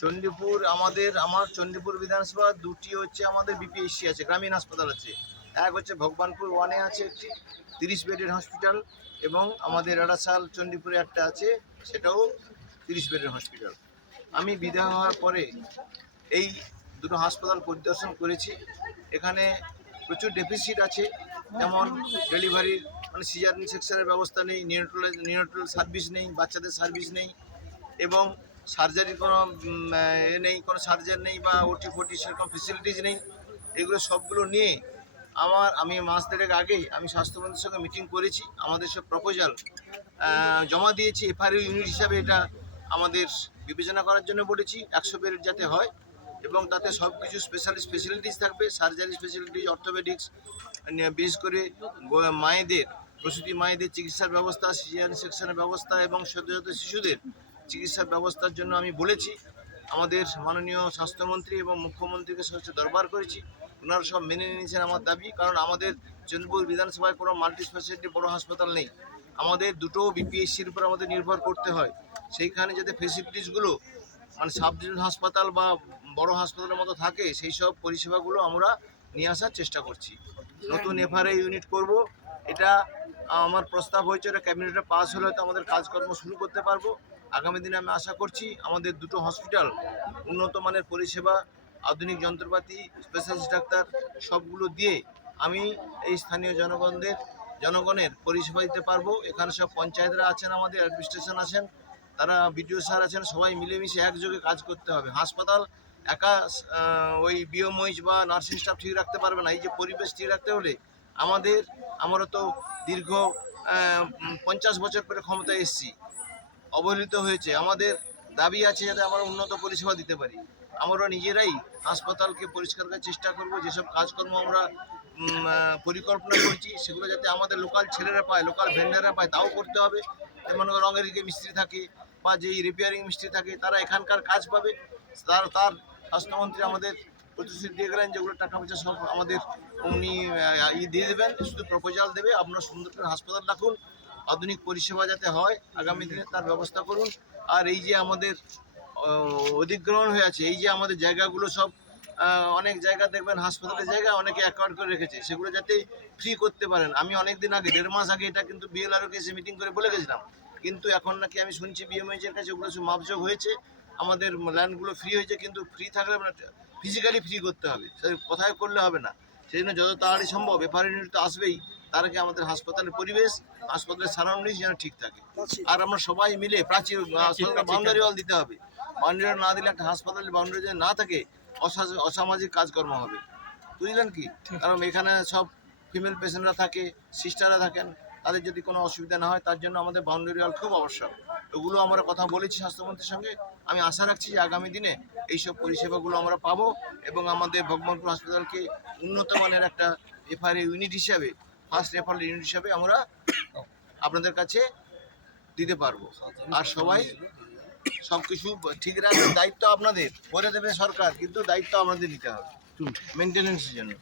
চণ্ডীপুর আমার চণ্ডীপুর বিধানসভা দুটি হচ্ছে আমাদের বিপিএসসি আছে, গ্রামীণ হাসপাতাল আছে। এক হচ্ছে ভগবানপুর ওয়ানে আছে একটি 30 বেডের হসপিটাল, এবং আমাদের রাড়াসাল চণ্ডীপুরে একটা আছে, সেটাও 30 বেডের হসপিটাল। আমি বিধায়ক হওয়ার পরে এই দুটো হাসপাতাল পরিদর্শন করেছি। এখানে প্রচুর ডেফিসিট আছে, যেমন ডেলিভারির সিজারিয়ান সেকশনের ব্যবস্থা নেই, নিউরোটাল সার্ভিস নেই, বাচ্চাদের সার্ভিস নেই, এবং সার্জারির কোনো নেই, কোনো সার্জারি নেই বা ওটি ফোটি সেরকম ফেসিলিটিস নেই। এগুলো সবগুলো নিয়ে আমি মাস দেড়েক আগেই আমি স্বাস্থ্যমন্ত্রীর সঙ্গে মিটিং করেছি। আমাদের সব প্রপোজাল জমা দিয়েছি। এফআরইউ ইউনিট হিসাবে এটা আমাদের বিবেচনা করার জন্য বলেছি, 100 বেড যাতে হয়, এবং তাতে সব কিছু স্পেশালিস্ট ফেসিলিটিস থাকবে, সার্জারি ফেসিলিটিস, অর্থোপেডিক্স, বিশেষ করে মায়েদের, প্রসূতি মায়েদের চিকিৎসার ব্যবস্থা, সিজারিয়ান সেকশনের ব্যবস্থা, এবং সদ্যজাত শিশুদের চিকিৎসার ব্যবস্থার জন্য আমি বলেছি। আমাদের মাননীয় স্বাস্থ্যমন্ত্রী এবং মুখ্যমন্ত্রীকে সাথে দরবার করেছি, ওনারা সব মেনে নিয়েছেন আমার দাবি। কারণ আমাদের চণ্ডীপুর বিধানসভায় কোনো মাল্টি স্পেশালিটি বড় হাসপাতাল নেই, আমাদের দুটো বিপিএসসির উপর আমাদের নির্ভর করতে হয়। সেইখানে যাতে ফেসিলিটিসগুলো সাব ডিভিশন হাসপাতাল বা বড় হাসপাতালের মতো থাকে, সেই সব পরিষেবাগুলো আমরা নিয়ে আসার চেষ্টা করছি। নতুন এফআরআই ইউনিট করব, এটা আমার প্রস্তাব হয়েছে, এটা ক্যাবিনেটে পাস হলে তো আমাদের কাজকর্ম শুরু করতে পারবো। আগামী দিনে আমি আশা করছি আমাদের দুটো হসপিটাল উন্নত মানের পরিষেবা, আধুনিক যন্ত্রপাতি, স্পেশালিস্ট ডাক্তার সবগুলো দিয়ে আমি এই স্থানীয় জনগণের পরিষেবা দিতে পারবো। এখানে সব পঞ্চায়েতরা আছেন, আমাদের অ্যাডমিনিস্ট্রেশন আছেন, তারা বিডিও স্যার আছেন, সবাই মিলেমিশে একযোগে কাজ করতে হবে। হাসপাতাল একা ওই বিএমওইচ বা নার্সিং স্টাফ ঠিক রাখতে পারবে না। এই যে পরিবেশ ঠিক রাখতে হলে আমরা তো দীর্ঘ 50 বছর পরে ক্ষমতায় এসেছি, অবহেলিত হয়েছে। আমাদের দাবি আছে যাতে আমরা উন্নত পরিষেবা দিতে পারি। আমরা নিজেরাই হাসপাতালকে পরিষ্কার করার চেষ্টা করব। যেসব কাজকর্ম আমরা পরিকল্পনা করছি, সেগুলো যাতে আমাদের লোকাল ছেলেরা পায়, লোকাল ভেন্ডাররা পায়, তাও করতে হবে। যেমন রঙের যে মিস্ত্রি থাকে বা যেই রিপেয়ারিং মিস্ত্রি থাকে, তারা এখানকার কাজ পাবে। তার স্বাস্থ্যমন্ত্রী আমাদের প্রতিশ্রুতি দিয়ে গেলেন, যেগুলো টাকা পয়সা সব আমাদের উনি দিয়ে দেবেন, শুধু প্রপোজাল দেবে। আপনারা সুন্দর করে হাসপাতাল রাখুন, আধুনিক পরিষেবা যাতে হয় আগামী দিনে তার ব্যবস্থা করুন। আর এই যে আমাদের অধিগ্রহণ হয়ে আছে, এই যে আমাদের জায়গাগুলো সব অনেক জায়গা দেখবেন হাসপাতালের জায়গা অনেকে অ্যাকোয়ার্ড করে রেখেছে, সেগুলো যাতে ফ্রি করতে পারেন। আমি অনেক দিন আগে, 1.5 মাস আগে এটা কিন্তু বিএলআরওকে এসে মিটিং করে বলে গেছিলাম, কিন্তু এখন নাকি আমি শুনছি বিএমএইচের কাছে ওগুলো সব মাপযোগ হয়েছে, আমাদের ল্যান্ডগুলো ফ্রি হয়েছে। কিন্তু ফ্রি থাকলে ফিজিক্যালি ফ্রি করতে হবে, সে কোথায় করলে হবে না। সেই জন্য যত তাড়াতাড়ি সম্ভব এফআরআই ইউনিট তো আসবেই, তার আগে আমাদের হাসপাতালের পরিবেশ, হাসপাতালের সারাউন্ডিংস যেন ঠিক থাকে। আর আমরা সবাই মিলে প্রাচীর বাউন্ডারি ওয়াল দিতে হবে। বাউন্ডারি ওয়াল না দিলে একটা হাসপাতালের বাউন্ডারি যদি না থাকে, অসামাজিক কাজকর্ম হবে, বুঝলেন কি? কারণ এখানে সব ফিমেল পেশেন্টরা থাকে, সিস্টাররা থাকেন, তাদের যদি কোনো অসুবিধা না হয়, তার জন্য আমাদের বাউন্ডারি ওয়াল খুব আবশ্যক। এগুলো আমরা কথা বলেছি স্বাস্থ্যমন্ত্রীর সঙ্গে। আমি আশা রাখছি যে আগামী দিনে এইসব পরিষেবাগুলো আমরা পাবো, এবং আমাদের ভগবানপুর হাসপাতালকে উন্নত মানের একটা এফআরআই ইউনিট হিসাবে, ফার্স্ট রেফারেল ইউনিট হিসাবে আমরা আপনাদের কাছে দিতে পারবো। আর সবাই সব কিছু ঠিক রাখার দায়িত্ব আপনাদের, করে দেবে সরকার, কিন্তু দায়িত্ব আমাদের নিতে হবে মেনটেন্যান্সের জন্য।